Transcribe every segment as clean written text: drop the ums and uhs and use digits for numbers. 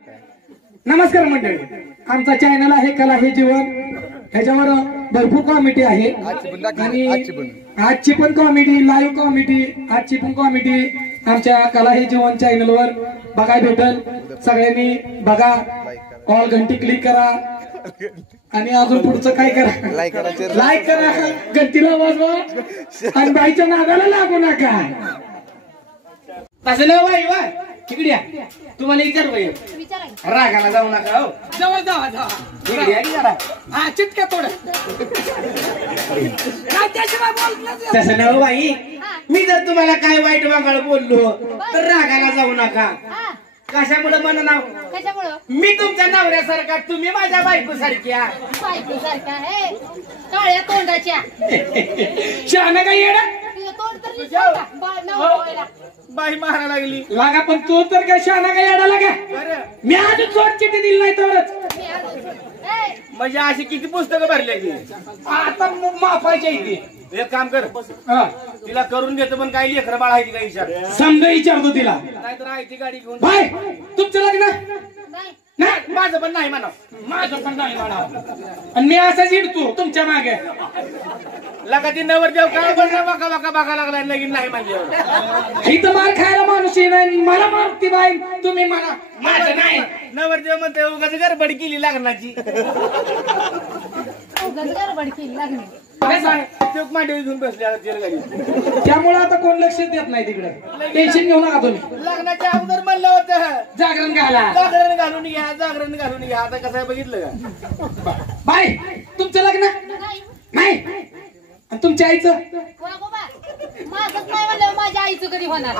नमस्कार मंडळी, आमचा चॅनल आहे कला हे जीवन. ह्याच्यावर भरपूर कॉमेडी आहे आणि आजची पण कॉमेडी, लाईव्ह कॉमेडी, आजची पण कॉमेडी आमच्या कला हे जीवन चॅनलवर बघायला भेटल. सगळ्यांनी बघा, ऑल घंटी क्लिक करा आणि अजून पुढचं काय करा, लाईक करा, घंटीला वाजवा आणि बाईच्या नादाला लागू नका. तसं नाही बाई, वा तिकडे या. तुम्हाला विचार पाहिजे, रागाला जाऊ नका. हो जवळ जावा जावा, इकडे या की जरा. हा चिटक्या थोडं. तसं नाही बाई, मी जर तुम्हाला काय वाईट वागाळ बोललो तर रागाला जाऊ नका. कशामुळे म्हणा नाव, मी तुमच्या नवऱ्यासारखा, तुम्ही माझ्या बायको सारख्या. बायको सारखा आहे काळ्या तोंडाच्या. शहाणा काय येडा बाई मारा लागली लागा. पण तू तर काय शहाणा काय येडा लागा. मी अजून दोन चिठ्ठी दिली नाही तरच. म्हणजे अशी किती पुस्तकं भरली आता माफायच्या इथे. एक काम कर, तिला करून घेतो पण काही लेकर बाळ आहे ती काही विचार समजा विचारतो तिला. नाहीतर आहे ती गाडी घेऊन. बाय तुमचं लग्न नाही, माझं पण नाही म्हणा. माझं पण नाही म्हणा. आणि मी असाच येतो तुमच्या मागे. लगा ती नवर देव काय बघा बघा बघा बघा लागला, लगीन नाही म्हणजे इथं मार खायला माणूस नाही. मला मारती बाई, तुम्ही म्हणा माझं नाही. नवर देव म्हणते उगाच गडबड केली लग्नाची. गडबड केली लागली. मांडवी घेऊन बसले गाडी. त्यामुळे आता कोण लक्ष देत नाही तिकडे. टेन्शन घेऊ नका तुम्ही. लग्नाच्या अगोदर म्हणलं होतं जागरण घाला, जागरण घालून घ्या, जागरण घालून घ्या. आता कसं आहे बघितलं का बाय तुमचं लग्न नाही. आणि तुमच्या आईचं माझंच नाही म्हणलं, माझ्या आईचं कधी होणार.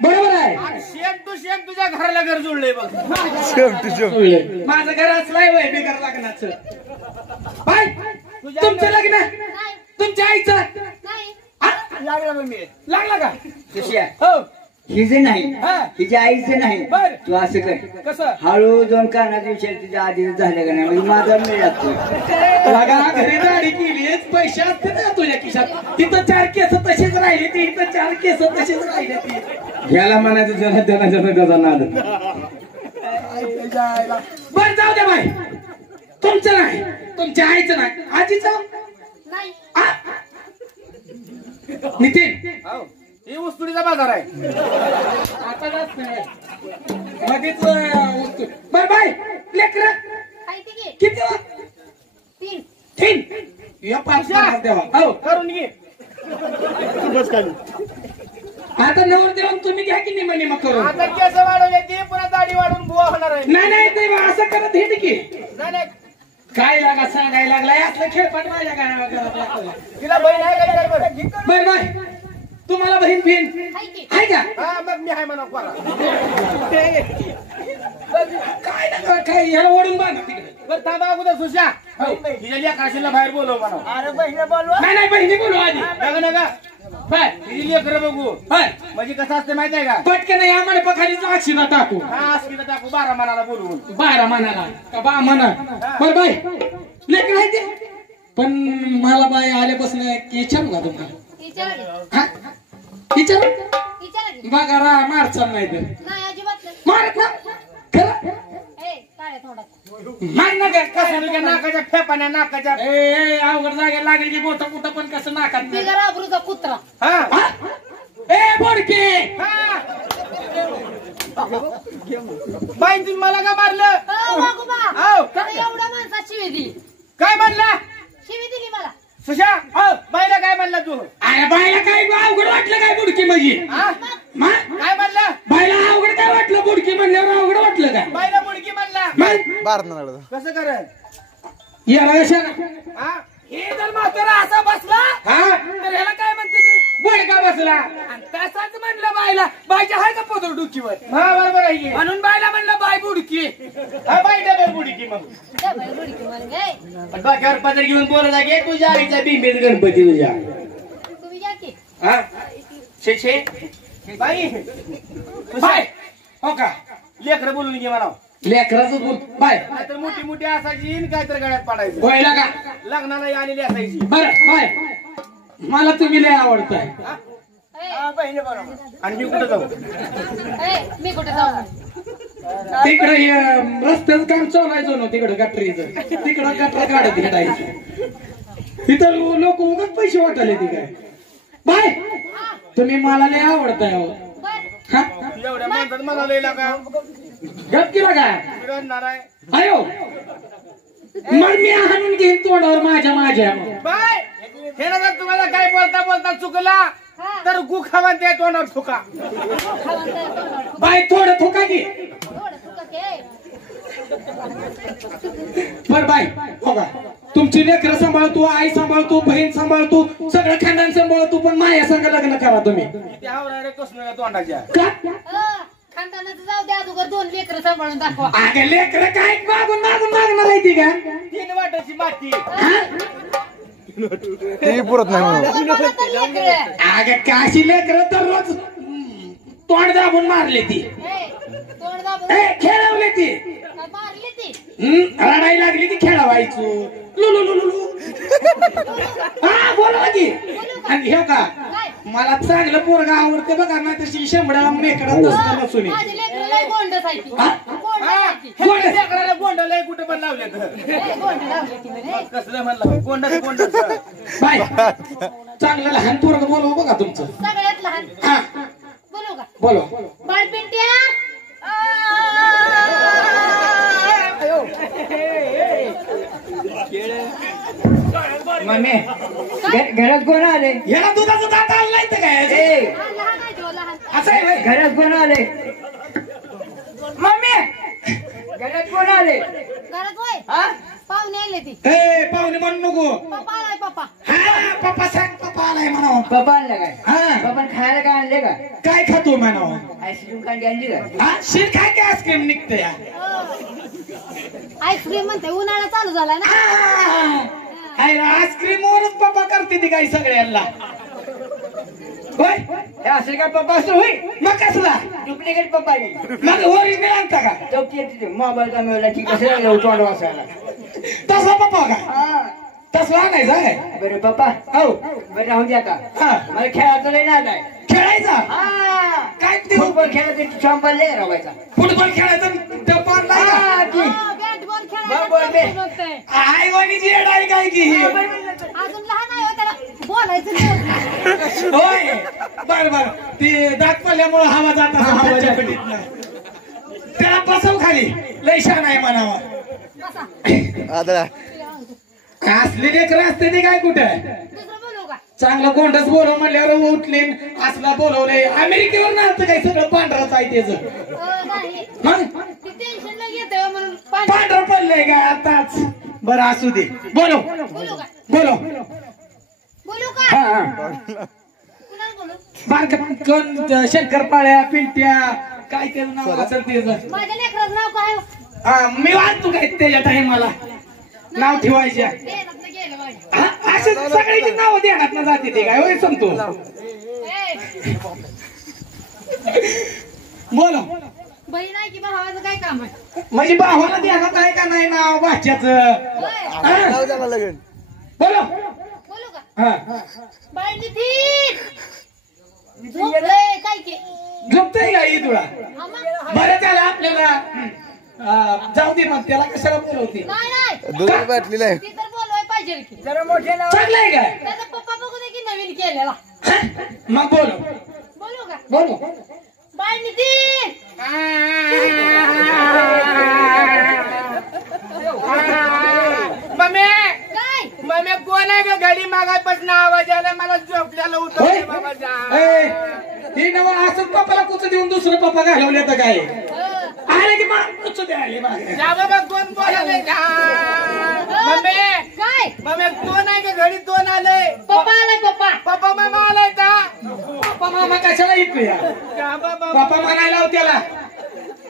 बरोबर आहे. शेम टू शेम तुझ्या घराला घर जुळलंय बघ. माझं घर असलंय वय बेकार लग्नाचं. बाय तुमचं लग्न, तुमच्या आईचं लागला मग मी लागला का. हो हिचं नाही, हिच्या आईचं नाही. तू असं कर, कसं हळू दोन कानाचे विचार तुझ्या आधी झाले का नाही, म्हणजे माझा मेळ लागतो. घरी दाढी केली, पैसे असते ना तुझ्या खिशात. तिथं 4 केस तशीच राहिले ती, इथं 4 केस तशीच राहिले ती. घ्यायला म्हणायचं जरा त्याचा नाद. बर जाऊ दे बाई, तुमचं नाही, तुमच्या आईचं नाही, आजीचं नाही. नितीन ही उस्तुडीचा बाजार आहे. आता जात नाही मध्येच. बर बाय लेकर किती वा? 3 या 5 देवा. हो करून घे. आता नवर देऊन तुम्ही घ्या की निम निम करून. आता केस वाढवले ती पुन्हा दाढी वाढून बुवा होणार आहे. नाही ते असं करत हे की नाही काय लागा सांगायला लागला. यातलं खेळपट माझ्या गाण्यावर. तिला बहीण आहे का बरं. बर बाय तुम्हाला बहीण बिहीण आहे का. हा मग मी आहे म्हणा. काय ना काय ह्याला ओढून बांधा तिकडे. बरं थांबा अगोदर सुशा, हिच्या लेकराशीला बाहेर बोलव म्हणा. अरे बहिणी बोलवा. नाही बहिणी बोलू आधी. नका बाय हिची लेकर बघू. म्हणजे कसं असते माहिती आहे का, पटकन या मंडपाखालीच अक्षिदा टाकू. हा अस्किला टाकू 12 मनाला बोलवून. 12 मनाला का 12 म्हणा. बर बाय लेकर आहे ते. पण मला बाय आल्यापासून विचारू का तुम्हाला. विचारू बघा रा मारचाल नाही तर मारत ना खरं मार ना काय. कसं नाकाच्या फेपाण्या नाकाच्या अवघड जागे लागली की मोठं कुठं पण कसं नाकात. बिगर आबरूचा कुत्रा. हा ए बोडके बाई तुम्ही मला का मारलं. एवढ्या माणसात शिवी दिली. काय म्हणला. शिवी दिली मला. सुशा बाईला काय म्हणला तू. अरे बायला काय अवघड वाटलं काय बुडकी म्हणजे. काय म्हणला. बायला अवघड काय वाटलं बुडकी म्हणल्यावर अवघड वाटलं काय. बाईला मुडकी म्हणला. कसं कर याला हे जर म्हातारा असा बसला तर ह्याला काय म्हणते ते. बोडका बसला. तसाच म्हणलं बायला. बायच्या आहे का पोदर डुकीवर. हा बरोबर आहे म्हणून बायला म्हणलं बाय बुडकी. हा बाई डबल बुडकी. मग डोक्यावर पदर घेऊन बोलत आहे तुझ्या आईचा बिंबेत गणपती तुझ्या. तुम्ही या की. हा शे बाई बाय हो का. लेकर बोलून घे म्हणा. लेकराचं बोल बाय. नाहीतर मोठी मोठी असायची काय तर गळ्यात पाडायचं. व्हायला का लग्नाला आलेली असायची. बरं बाय मला तुम्ही लय आवडताय. बहिणी बरोबर. आणि मी कुठं जाऊ मी कुठे जाऊ तिकडे रस्त्याचं काम चालायचं ना तिकडे गटरीचं तिकडं गटर काढत हिंडायचं तिथं लोक उगाच पैसे वाटाले ती काय बाय तुम्ही मला लय आवडताय हो बर हा एवढ्या माणसात मला लिहिला का गप केला काय बिघडणार आहे अयो मग मी हाणून घेईन तोंडावर माझ्या बाय हे ना जर तुम्हाला काय बोलता बोलता चुकला तर गुखावा त्या तोंडावर थुका बाय थोडं थोका की बर बाय हो का तुमची लेकरं सांभाळतो आई सांभाळतो बहीण सांभाळतो सगळं खानदान सांभाळतो पण माझ्या संग लग्न करा तुम्ही त्या आवराड्या कसं तोंडाच्या का खानदानाचं जाऊ द्या अगोदर 2 लेकरं सांभाळून दाखवा अगं लेकरं काय मागून मागणार आहे ती का 3 वाटाची माती ते पुरत नाही म्हणून मला तर लेकरं. अगं काशी लेकरं तर रोज तोंड दाबून मारले ती तोंड दाबून खेळवले ती मारली ती रडायला लागली ती खेळवायचो लुलू हा बोला की आणि हे का मला चांगलं पोरगा आवडते बघा ना तशी शेंबड्या मेकडा नसून माझी लेकरं लय गोंडस आहे ती. गोंड आहे ती. लेकराला गोंडल कुठे पण लावले लय गोंड लावली ती म्हणे. कसलं म्हणलं गोंडस बाय चांगलं लहान पोरग बोलव बघा तुमचं सगळ्यात लहान हा बोलू का बोलव बाळपिंट्या मम्मी घरात कोण आले? याला दुधाचं दात आलं नाही तर काय लहान आहे तो लहान असं आहे व्हय? घरात कोण आले? मम्मी घरात कोण आले? घरात होय हा पाहुणे आले ती ए पाहुणे म्हणू नको पप्पा आलाय पप्पा हा पप्पा सांग पप्पा आलाय म्हणावं पप्पा आणलं काय? हा पप्पा खायला काय आणले का? काय खातो म्हणावं आईस्क्रीम कांडी आणली का? हा शिर काय काय आईस्क्रीम निघतं या आईस्क्रीम म्हणते उन्हाळा चालू झाला ना आईस्क्रीम वरच पप्पा करते ती काही सगळ्यांना होय हे असेल का पप्पा असं होई? मग कसला डुप्लिकेट पप्पा आहे. मग ओरिजिनल आणता का तो तिथे मोबाईल मिळवला की कसं लागलं तोंड वाचायला. तसा पप्पा का हा तसला आणायचा आहे बरं पप्पा हो बरं राहू द्या का हा मला खेळायचं लय नाद आहे. खेळायचा हा काय ते फुटबॉल खेळायचं चॉम्बल लय रावायचा. फुटबॉल खेळायचं डब्बा नाही का हा, ती. बॅट बॉल बॉल, खेळायला बॉल. बोलतोय. आई वाणीची येड आहे काय की ही? अजून लहान आहे हो, त्याला बोलायचं नाही. होय बर बर ती दात पडल्यामुळे हवा जात असं हवाच्या पेटीतनं त्याला बसव खाली लय छान आहे म्हणावा बसा. आता असली लेकरं असते ते काय कुठं दुसरं बोलू का चांगलं कोंडच बोलव म्हणल्यावर उठले असला बोलवलंय अमेरिकेवर नसतं काही सगळं पांढरच आहे त्याचं नाही मग ती टेन्शनला घेतोय म्हणून पांढरं पडलंय का आताच बरं असू दे बोलो बोलू का बोलो बोलू का हा हा कुणाला बोलू बारक कोण शंकरपाळ्या पिंट्या काय त्याचं नाव असेल त्याचं माझ्या लेकराचं नाव काय हा मी वाचतो काय त्याच्या टाइमाला नाव ठेवायच्या देण्यात गेलं माझ्या असे सगळ्याची नाव देण्यात ना जाते ते काय होय सांगतो ए, बोलो बहीण आहे की भावाचं काय काम आहे म्हणजे भावाला देण्यात आहे का नाही नाव भाच्याचं होय. जाऊ द्या मला लगेच बोलो बोलू का हा बाई निधी झोपलंय काय की झोपतय का ही तुला आम्हा? बरं त्याला आपल्याला जाऊ दे मग त्याला कशाला बोलवते नाही नाही दूध बाटलीला आहे ती तर बोलवाय पाहिजे की जरा मोठे नाव चांगलंय काय त्याचा पप्पा बघू दे की नवीन केलेला मग बोलो बोलू का बोलो बाय नितीन मम्मी काय मम्मी कोण आहे ग घडी मागायपासून आवाज आला मला झोपल्याला होय उठवले बाबा जा. ए, ही नव असंच पप्पाला कुच देऊन दुसरं पप्पा घालवले तर काय आले की मग कुच द्यायले मागे जा बाबा कोण बोलायले का मम्मी काय मम्मी कोण आहे ग घडी कोण आलंय पप्पा आलाय पप्पा पप्पा मामा आलाय का पप्पा मामा कशाला येतो या जा बाबा पप्पा म्हणायला लाव त्याला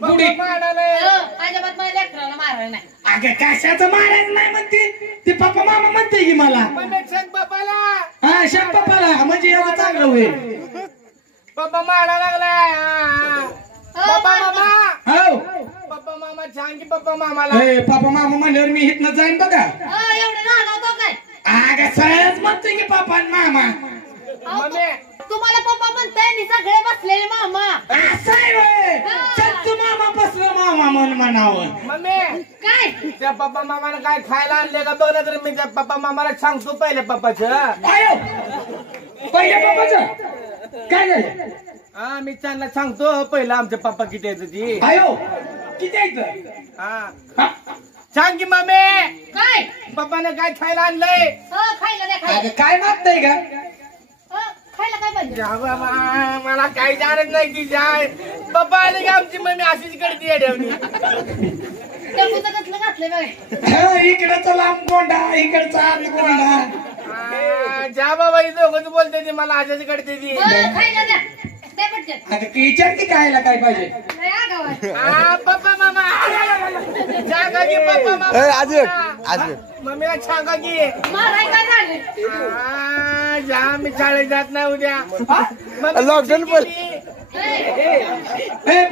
बुडी पप्पा आलाय अजिबात माझ्या लेकराला मारायला नाही अगं कशाचं मारायचं नाही म्हणते ते पप्पा मामा म्हणते की मला मम्मी सांग पप्पाला हा शाप पप्पाला म्हणजे याचं चांगलं होईल पप्पा मारा लागलाय पप्पा मामा हो पप्पा मामा सांग की पप्पा मामाला ए, पप्पा मामा म्हणल्यावर मी इथनं जाईन बघा एवढं लहान होतो काय अगं सगळ्याच म्हणतोय की पप्पा आणि मामा अहो, मम्मी तुम्हाला पप्पा म्हणताय आणि म्हणावं. मम्मी काय त्या पप्पा मामाला काय खायला आणले का बघ ना, तर मी त्या पप्पा मामाला सांगतो पहिल्या पप्पाचं. आयो पहिल्या पप्पाचं काय झालं? हा मी त्यांना सांगतो पहिला आमच्या पप्पा किती येत ती. आयो किती यायचं? हा सांग की मम्मी काय पप्पाने काय खायला आणलंय. खायला द्या खायला. काय मागताय का? खायला काय पाहिजे? जा बाबा, मला काही जाणत नाही की जाय. पप्पा आले की आमची मम्मी अशीच करते येड्यावनी. त्या पुस्तकातलं घातलंय बघा. इकडचा लांब कोंडा इकडचा आत कोंडा. जा बाबा ही दोघंच बोलते ती मला अशाच करते ती. खायला द्या द्या पटकन. आता विचार की खायला काय पाहिजे? लय आगाऊ आहे. पप्पा मामा सांगा की पप्पा मामा. आज मम्मीला सांगा की माराय काय झालं? जा मी शाळेत जात नाही उद्या. लॉकडाऊन पण.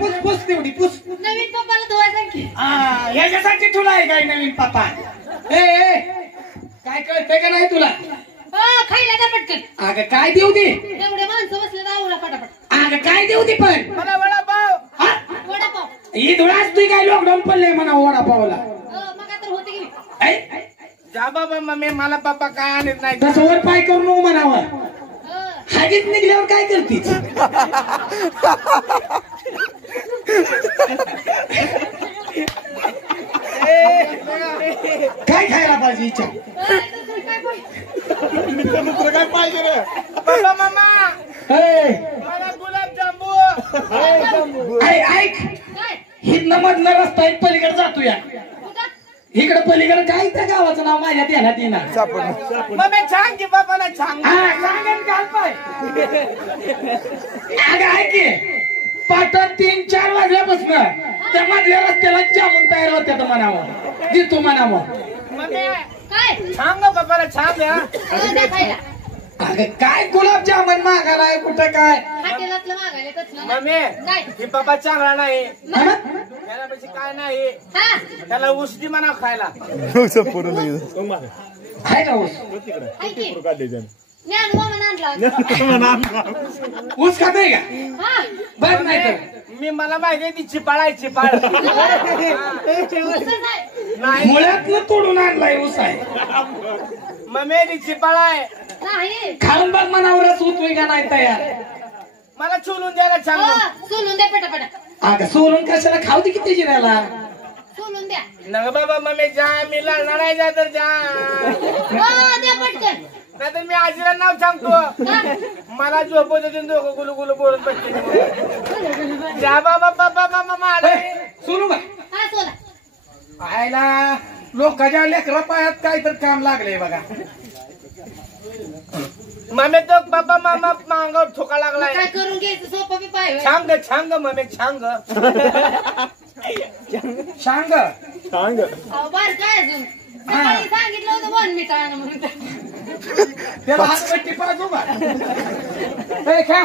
पुस पुस तेवढी पुस. नवीन पप्पाला धुवायचं की. याच्यासाठी तुला आहे काय नवीन पप्पा? ए काय कळतंय का नाही तुला? खायला द्या पटकन. अगं काय देऊ दे? एवढे माणसं बसले ना आवडा पटापट. अगं काय देऊ दे पण? मला वडापाव. हा? वडापाव. ही धुळाच तुझी काय लॉकडाऊन पडले म्हणा वडापावला. मग तर होते की. ऐ, जा बाबा मम्मी मला पप्पा काय आणत नाही. तसं वर पाय करून नको म्हणावं. हागीत निघल्यावर काय करतीच? काय खायला पाहिजे इच्छा? काय पाहिजे रे? पप्पा मामा ऐ, मला गुलाबजामू. ऐक काय हिथनं मधनं रस्ता एक पलीकडे जातो या. कुठं? इकडे पलीकडे काय त्या गावाचं नाव माझ्या ध्यानात येणार. सापडलं. मम्मी छान की पप्पाला छान. सांगेन घाल पाय. अगं ऐक की पाटात 3-4 वाजल्यापासून त्या मधल्या रस्त्याला जामून तयार होत्या तर म्हणावं दिसतो म्हणावं. मम्मी काय छान पप्पाला छान द्या. द्या खायला. अगं काय गुलाबजामुन मागायलाय कुठं काय? हॉटेलातलं मागायला तसलं मम्मी नाही. ही पप्पा चांगला नाही. हा? त्याला पैसे काय नाही. हा त्याला उष्टी म्हणा खायला. पूर्ण लगेच. आहे का ऊस? हाय की. ज्ञान मामानं आणला. ऊस खाते का? हा बघ नाही तर मला माहिती आहे ती चिपाळ आहे चिपाळ. तसं नाही. नाही मुळ्यातनं तोडून आणलाय ऊस आहे. मम्मी ती चिपाळ आहे. नाही खाऊन बघ मनावरच होतोय का नाही तयार. मला चुलून द्यायला छान. सोलून द्या पटापटा. अगं सोलून कशाला खाऊ दे किती जिरायला. सोलून द्या. नग बाबा मम्मी जा मी लढणार नाही जा तर जा. द्या पटकन. नाहीतर मी आजीला नाव सांगतो. मला झोपवत होते दोघं गुलू गुलू बोलत बसते. जा बाबा बाबा मामा मला सोलू का? हा सोला. आयला लोकांच्या लेकरा पायात काय तर काम लागले बघा. मम्मी तो बाबा मामा मांगावर ठोका लागलाय. काय करून घ्यायचं सोपं बी पाहिजे. छांग छांग मम्मी छांग. सांग बार काय अजून सकाळी सांगितलं होतं 1 मीटर आणा म्हणून. त्याला हातपट्टी पाजू का? ए, खा.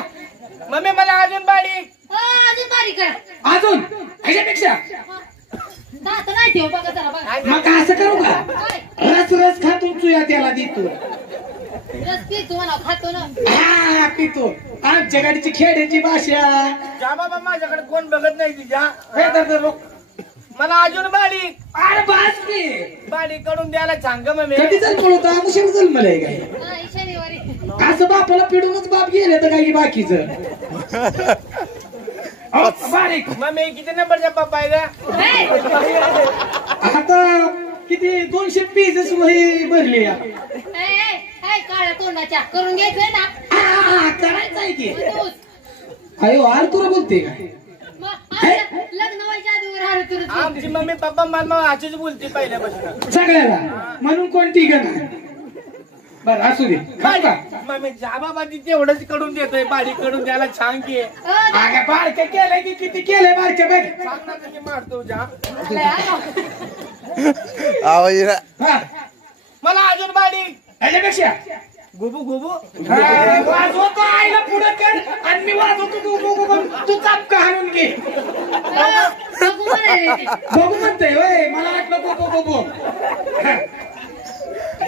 मम्मी मला अजून बारीक. अजून बारीक करा. अजून ह्याच्यापेक्षा दात नाही ठेव बघा जरा बघा. मग असं करू का? काय रस रस खातो तुया त्याला देतो. रस पितो म्हणा खातो ना. हा पितो. आमच्या गाडीची खेड्याची भाषा. जा बाबा माझ्याकडे कोण बघत नाही तिच्या. हे धर, धर. मला अजून बारीक अरे बास की. बारीक करून द्यायला सांग मम्मी. कधी जर पळवता मुशील जन्मलंय काय? नाही शनिवारी. असं बापाला पिडूनच बाप गेले तर काही बाकीचं. बारीक. मम्मी किती नंबरच्या पप्पा आहे का? हे, आता किती 200 पीस वही भरली. हे, हे, काळ्या तोंडाच्या करून घ्यायचंय ना. करायचं आहे की. मग तूच. अयो आर तुला बोलते का? मग आता लग्न व्हायच्या आधी राहणार तुला. आमची मम्मी पप्पा मला अशीच बोलते पहिल्यापासून. सगळ्याला म्हणून कोणती का नाही. बरं असू दे. खाऊ का? मम्मी जा बाबा ती तेवढंच कडून देतोय बारीक कडून द्यायला छान की. अगं बारक्या केलंय की किती केलंय बारक्या बघ. सांग ना कधी मारतो जा. आवाज हा मला अजून बारीक. ह्याच्यापेक्षा गुबू गुबू. वाजवतो आईला पुढे कर आणि मी वाजवतो तू चापका हाणून घे. बघू म्हणते होय. मला वाटलं बघू बघू.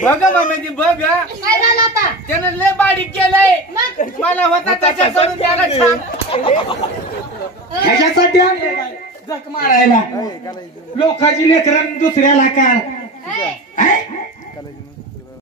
बघ मम्मी ती बघ. काय झालं आता? त्यानं लय बारीक केलंय. मग मला होता त्याच्या सोडून द्यायला छान. ह्याच्यासाठी आणलंय काय? झक मारायला लोकांची लेकरं दुसऱ्याला काढ ए, है?